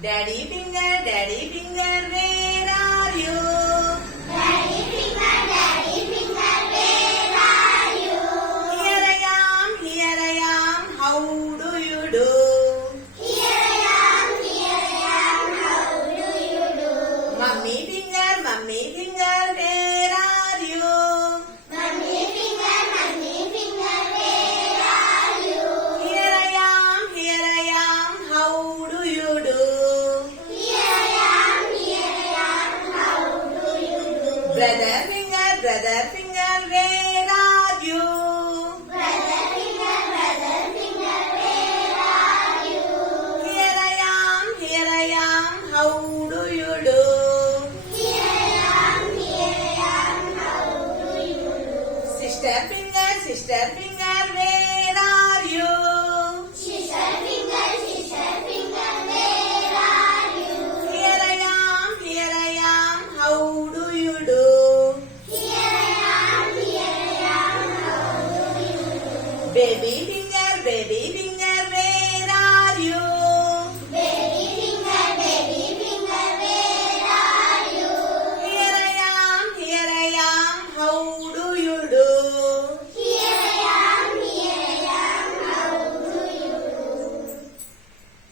Daddy finger, where are you? Daddy finger, where are you? Here I am, how do you do? Here I am, how do you do? Mummy finger, where are you? Mummy finger, where are you? Here I am, how do you do? Here I am, how do you do? Brother finger, where are you? Brother finger, where are you? Here I am, how do you do? Here I am, how do you do? Sister finger, where are you? Sister finger, where are you? Here I am, how do you do? Here I am, how do you do? Baby